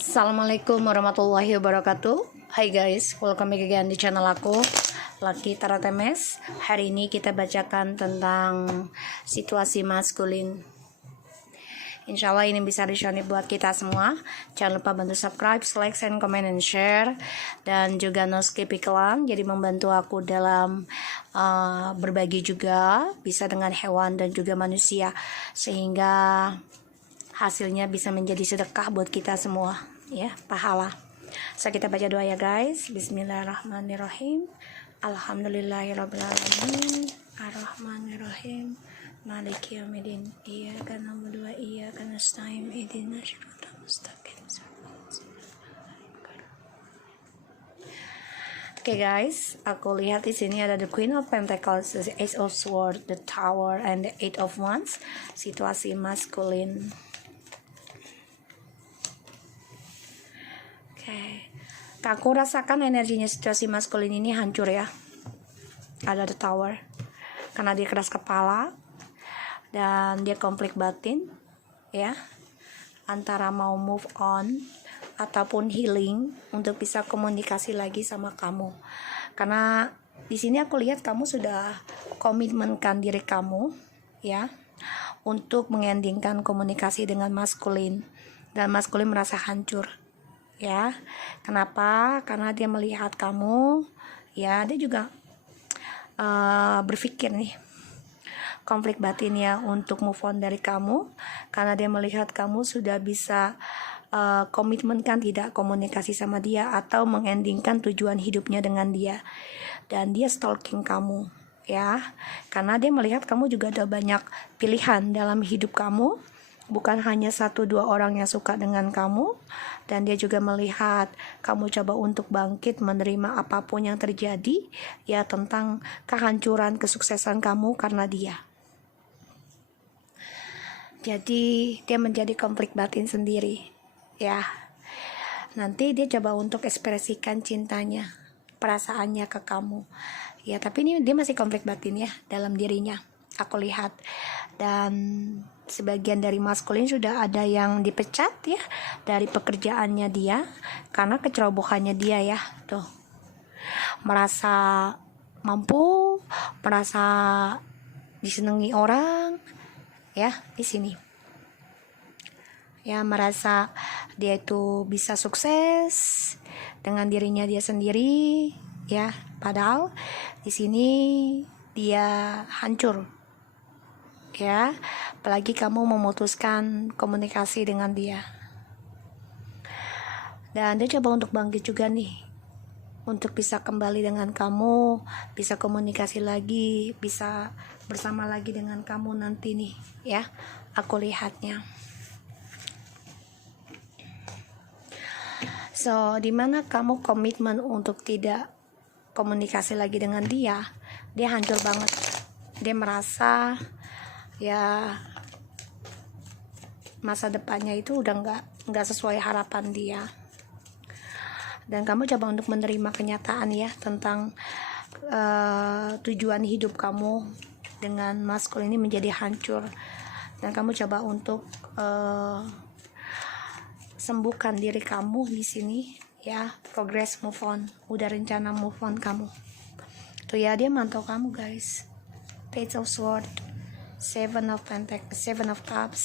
Assalamualaikum warahmatullahi wabarakatuh. Hai guys, welcome back again di channel aku, Lucky Tarot MS. Hari ini kita bacakan tentang situasi maskulin. Insya Allah ini bisa resonate buat kita semua. Jangan lupa bantu subscribe, like, and comment, and share. Dan juga no skip iklan, jadi membantu aku dalam berbagi juga, bisa dengan hewan dan juga manusia, sehingga hasilnya bisa menjadi sedekah buat kita semua, ya, pahala. So kita baca doa ya guys. Bismillahirrahmanirrahim. Alhamdulillahirabbil alamin. Arrahmanirrahim. Maliki yaumiddin. Iyyaka na'budu wa iyyaka nasta'in. Ihdinas siratal mustaqim. Oke guys, aku lihat di sini ada the Queen of Pentacles, the Ace of Swords, the Tower, and the Eight of Wands. Situasi maskulin. Aku rasakan energinya situasi maskulin ini hancur ya. Ada the Tower, karena dia keras kepala dan dia konflik batin ya, antara mau move on ataupun healing untuk bisa komunikasi lagi sama kamu. Karena di sini aku lihat kamu sudah komitmenkan diri kamu ya untuk mengendingkan komunikasi dengan maskulin, dan maskulin merasa hancur ya. Kenapa? Karena dia melihat kamu ya, dia juga berpikir nih konflik batinnya untuk move on dari kamu, karena dia melihat kamu sudah bisa komitmenkan tidak komunikasi sama dia atau mengendingkan tujuan hidupnya dengan dia, dan dia stalking kamu ya, karena dia melihat kamu juga ada banyak pilihan dalam hidup kamu, bukan hanya 1-2 orang yang suka dengan kamu, dan dia juga melihat kamu coba untuk bangkit menerima apapun yang terjadi ya, tentang kehancuran kesuksesan kamu karena dia. Jadi dia menjadi konflik batin sendiri ya. Nanti dia coba untuk ekspresikan cintanya, perasaannya ke kamu ya, tapi ini dia masih konflik batin ya dalam dirinya, aku lihat. Dan sebagian dari maskulin sudah ada yang dipecat ya dari pekerjaannya dia karena kecerobohannya dia ya, tuh, merasa mampu, merasa disenangi orang ya di sini ya, merasa dia itu bisa sukses dengan dirinya dia sendiri ya, padahal di sini dia hancur ya, apalagi kamu memutuskan komunikasi dengan dia. Dan dia coba untuk bangkit juga nih, untuk bisa kembali dengan kamu, bisa komunikasi lagi, bisa bersama lagi dengan kamu nanti nih ya, aku lihatnya. So, dimana kamu komitmen untuk tidak komunikasi lagi dengan dia, dia hancur banget. Dia merasa ya masa depannya itu udah nggak sesuai harapan dia, dan kamu coba untuk menerima kenyataan ya tentang tujuan hidup kamu dengan maskul ini menjadi hancur, dan kamu coba untuk sembuhkan diri kamu di sini ya, progress move on, udah rencana move on kamu tuh ya. Dia mantau kamu guys. Page of Swords, Seven of Pentacles, Seven of Cups,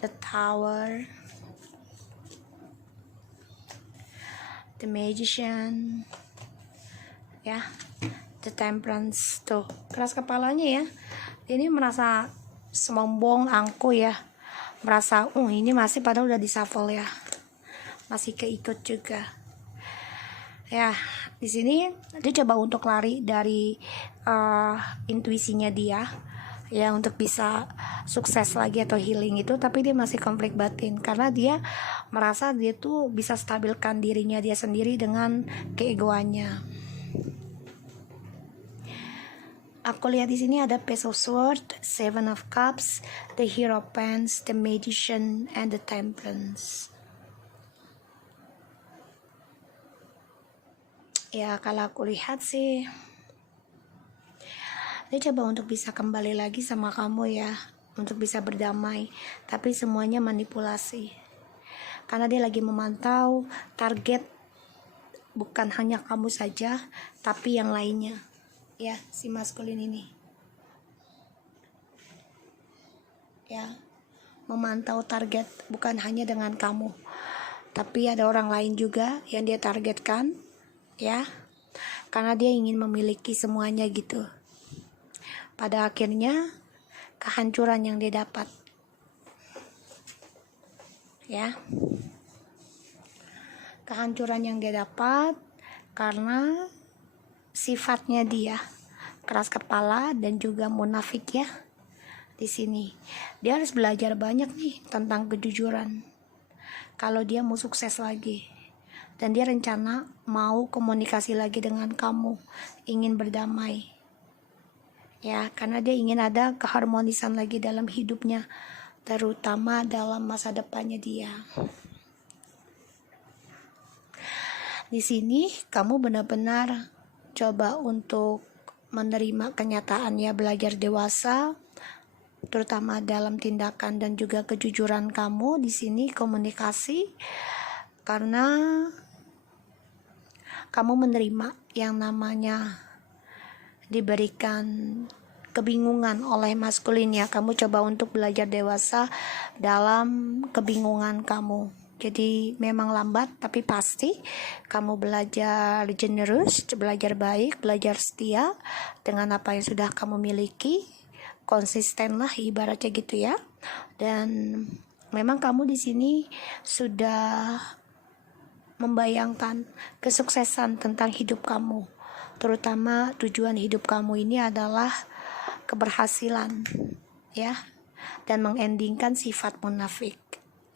the Tower, the Magician ya, the Temperance. Tuh, keras kepalanya ya, ini merasa sombong, angkuh ya, merasa ini masih, padahal udah dishuffle ya, masih keikut juga ya. Di sini dia coba untuk lari dari intuisinya dia ya, untuk bisa sukses lagi atau healing itu, tapi dia masih konflik batin karena dia merasa dia tuh bisa stabilkan dirinya dia sendiri dengan keegoannya. Aku lihat di sini ada Page of Swords, Seven of Cups, the Hero of Wands, the Magician, and the Temperance. Ya, kalau aku lihat sih dia coba untuk bisa kembali lagi sama kamu ya, untuk bisa berdamai, tapi semuanya manipulasi. karena dia lagi memantau target bukan hanya kamu saja tapi yang lainnya, ya, si maskulin ini ya, memantau target bukan hanya dengan kamu tapi ada orang lain juga yang dia targetkan, ya, karena dia ingin memiliki semuanya gitu. Pada akhirnya kehancuran yang dia dapat, ya, kehancuran yang dia dapat karena sifatnya dia keras kepala dan juga munafik, ya. Di sini dia harus belajar banyak nih tentang kejujuran kalau dia mau sukses lagi, dan dia rencana mau komunikasi lagi dengan kamu, ingin berdamai, ya, karena dia ingin ada keharmonisan lagi dalam hidupnya, terutama dalam masa depannya dia. Di sini kamu benar-benar coba untuk menerima kenyataan, ya, belajar dewasa terutama dalam tindakan dan juga kejujuran kamu di sini, komunikasi, karena kamu menerima yang namanya diberikan kebingungan oleh maskulin, ya. Kamu coba untuk belajar dewasa dalam kebingungan kamu. Jadi memang lambat tapi pasti kamu belajar generous, belajar baik, belajar setia dengan apa yang sudah kamu miliki, konsisten lah ibaratnya gitu, ya. Dan memang kamu di sini sudah membayangkan kesuksesan tentang hidup kamu, terutama tujuan hidup kamu ini adalah keberhasilan, ya, dan mengendingkan sifat munafik,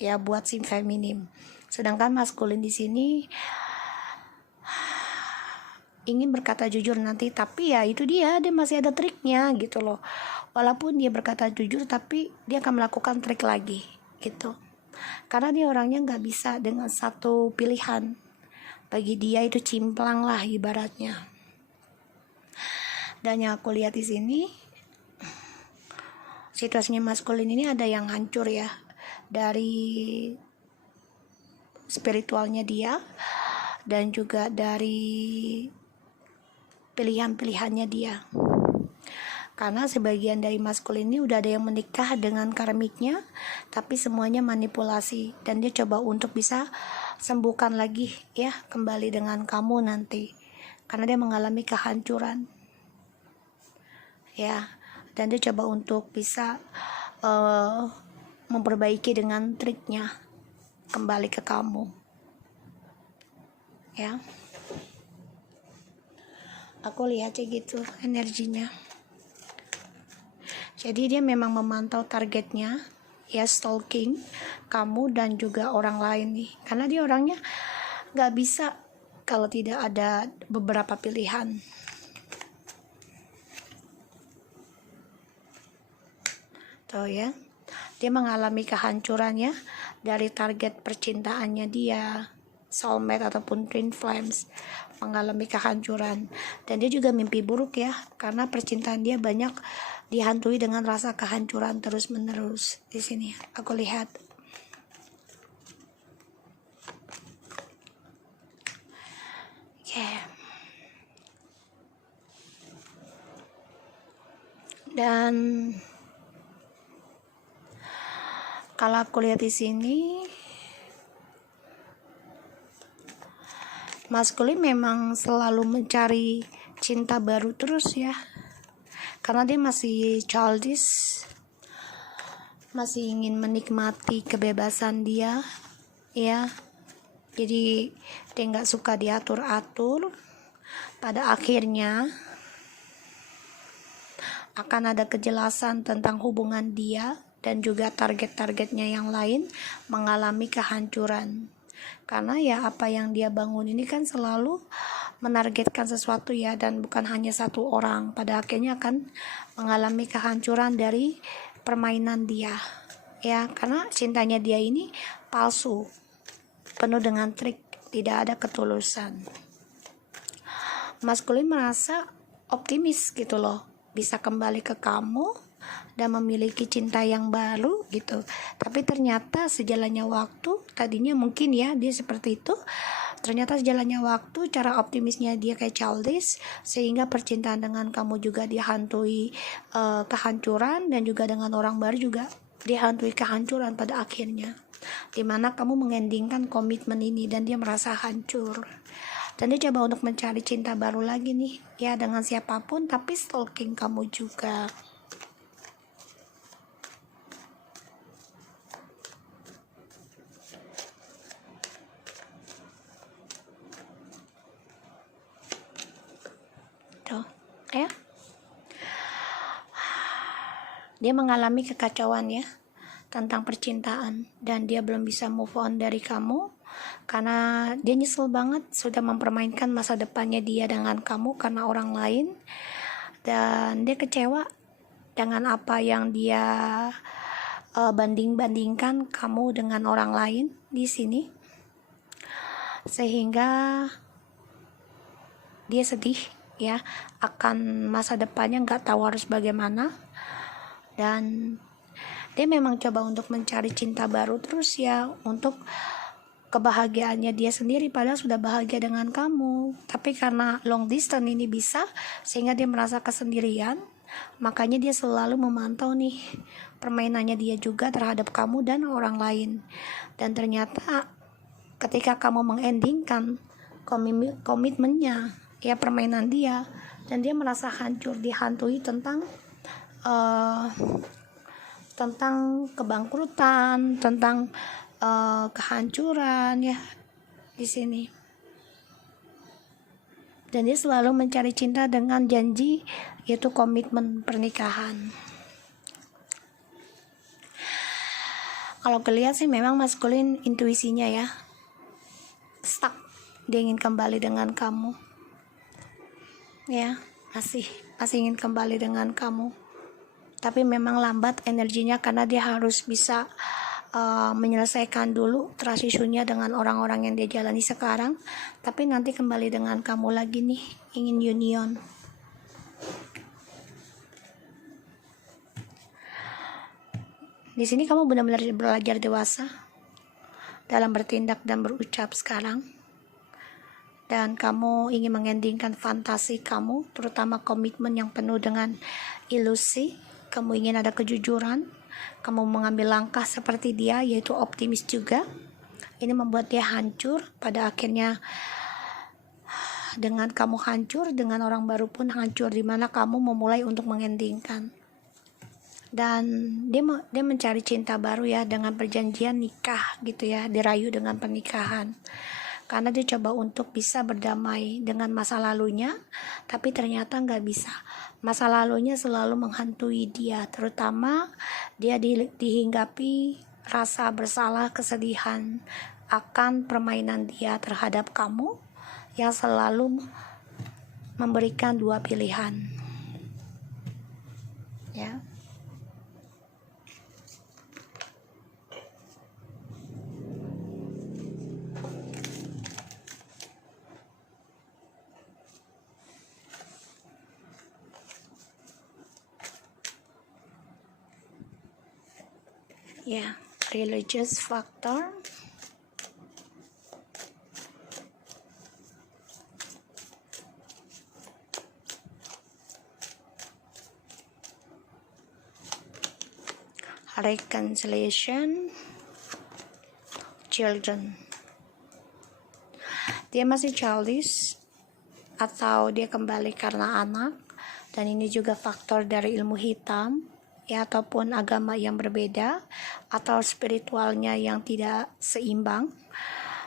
ya, buat si feminim. Sedangkan maskulin di sini ingin berkata jujur nanti, tapi ya itu dia masih ada triknya gitu loh. Walaupun dia berkata jujur tapi dia akan melakukan trik lagi gitu, karena dia orangnya nggak bisa dengan satu pilihan. Bagi dia itu cimplang lah ibaratnya. Dan yang aku lihat di sini situasinya maskulin ini ada yang hancur, ya, dari spiritualnya dia dan juga dari pilihan-pilihannya dia. Karena sebagian dari maskulin ini udah ada yang menikah dengan karmiknya, tapi semuanya manipulasi, dan dia coba untuk bisa sembuhkan lagi, ya, kembali dengan kamu nanti, karena dia mengalami kehancuran, ya, dan dia coba untuk bisa memperbaiki dengan triknya kembali ke kamu, ya. Aku lihatnya gitu energinya. Jadi dia memang memantau targetnya, ya, stalking kamu dan juga orang lain nih, karena dia orangnya gak bisa kalau tidak ada beberapa pilihan. Tuh, ya, dia mengalami kehancurannya dari target percintaannya dia, soulmate ataupun twin flames, mengalami kehancuran. Dan dia juga mimpi buruk, ya, karena percintaan dia banyak dihantui dengan rasa kehancuran terus menerus. Di sini aku lihat. Dan kalau aku lihat di sini, maskulin memang selalu mencari cinta baru terus, ya, karena dia masih childish, masih ingin menikmati kebebasan dia, ya. Jadi dia nggak suka diatur-atur. Pada akhirnya akan ada kejelasan tentang hubungan dia dan juga target-targetnya yang lain mengalami kehancuran. Karena ya apa yang dia bangun ini kan selalu menargetkan sesuatu, ya, dan bukan hanya satu orang. Pada akhirnya akan mengalami kehancuran dari permainan dia, ya, karena cintanya dia ini palsu, penuh dengan trik, tidak ada ketulusan. Maskulin merasa optimis gitu loh, bisa kembali ke kamu dan memiliki cinta yang baru gitu. Tapi ternyata sejalannya waktu, tadinya mungkin ya dia seperti itu, ternyata sejalannya waktu cara optimisnya dia kayak childish, sehingga percintaan dengan kamu juga dihantui kehancuran, dan juga dengan orang baru juga dihantui kehancuran pada akhirnya, dimana kamu mengendingkan komitmen ini dan dia merasa hancur. Dan dia coba untuk mencari cinta baru lagi nih ya, dengan siapapun, tapi stalking kamu juga. Tuh ya, dia mengalami kekacauan ya tentang percintaan, dan dia belum bisa move on dari kamu karena dia nyesel banget sudah mempermainkan masa depannya dia dengan kamu karena orang lain, dan dia kecewa dengan apa yang dia banding-bandingkan kamu dengan orang lain di sini, sehingga dia sedih ya akan masa depannya, nggak tahu harus bagaimana. Dan dia memang coba untuk mencari cinta baru terus ya, untuk kebahagiaannya dia sendiri, padahal sudah bahagia dengan kamu. Tapi karena long distance ini bisa, sehingga dia merasa kesendirian, makanya dia selalu memantau nih permainannya dia juga terhadap kamu dan orang lain. Dan ternyata ketika kamu mengendingkan komitmennya ya, permainan dia, dan dia merasa hancur, dihantui tentang kebangkrutan, tentang kehancuran ya di sini. Dan dia selalu mencari cinta dengan janji, yaitu komitmen pernikahan. Kalau kelihatan sih memang maskulin intuisinya ya stuck, dia ingin kembali dengan kamu ya, masih ingin kembali dengan kamu, tapi memang lambat energinya karena dia harus bisa menyelesaikan dulu trust issue-nya dengan orang-orang yang dia jalani sekarang, tapi nanti kembali dengan kamu lagi nih, ingin union. Di sini kamu benar-benar belajar dewasa dalam bertindak dan berucap sekarang, dan kamu ingin mengendingkan fantasi kamu, terutama komitmen yang penuh dengan ilusi. Kamu ingin ada kejujuran, kamu mengambil langkah seperti dia, yaitu optimis juga. Ini membuat dia hancur, pada akhirnya dengan kamu hancur, dengan orang baru pun hancur, dimana kamu memulai untuk mengendingkan. Dan dia mencari cinta baru ya, dengan perjanjian nikah gitu ya, dirayu dengan pernikahan, karena dia coba untuk bisa berdamai dengan masa lalunya, tapi ternyata nggak bisa. Masa lalunya selalu menghantui dia, terutama dia dihinggapi rasa bersalah, kesedihan akan permainan dia terhadap kamu yang selalu memberikan dua pilihan ya. Ya, religious factor. Reconciliation. Children. Dia masih childish atau dia kembali karena anak, dan ini juga faktor dari ilmu hitam ya, ataupun agama yang berbeda, atau spiritualnya yang tidak seimbang,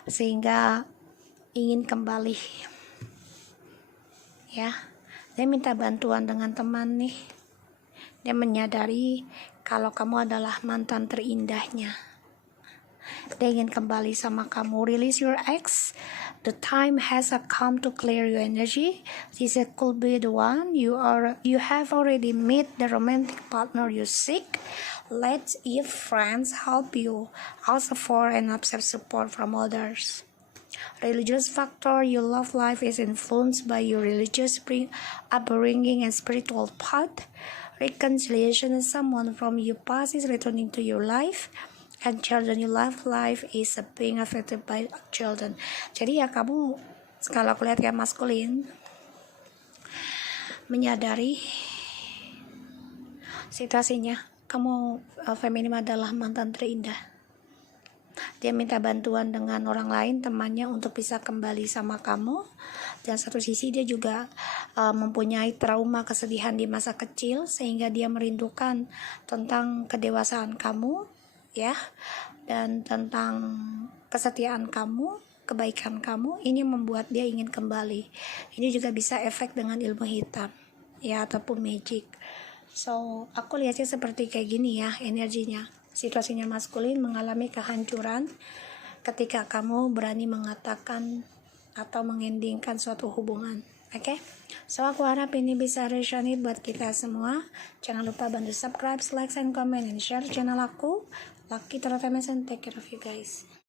sehingga ingin kembali ya. Dia minta bantuan dengan teman nih, dia menyadari kalau kamu adalah mantan terindahnya, dia ingin kembali sama kamu. Release your ex. The time has come to clear your energy. This could be the one. You have already met the romantic partner you seek. Let if friends help you. Also for and accept support from others. Religious factor, your love life is influenced by your religious upbringing and spiritual path. Reconciliation is someone from your past is returning to your life. And children, your love life is being affected by children. Jadi ya kamu, kalau aku lihat ya maskulin, menyadari situasinya, kamu feminim adalah mantan terindah. Dia minta bantuan dengan orang lain, temannya, untuk bisa kembali sama kamu. Dan satu sisi dia juga mempunyai trauma kesedihan di masa kecil, sehingga dia merindukan tentang kedewasaan kamu, ya, dan tentang kesetiaan kamu, kebaikan kamu. Ini membuat dia ingin kembali. Ini juga bisa efek dengan ilmu hitam, ya, ataupun magic. So aku lihatnya seperti kayak gini ya energinya. Situasinya maskulin mengalami kehancuran ketika kamu berani mengatakan atau mengendingkan suatu hubungan. Oke? So aku harap ini bisa resonate buat kita semua. Jangan lupa bantu subscribe, like, and comment, and share channel aku. Lucky Tarotemes, and take care of you guys.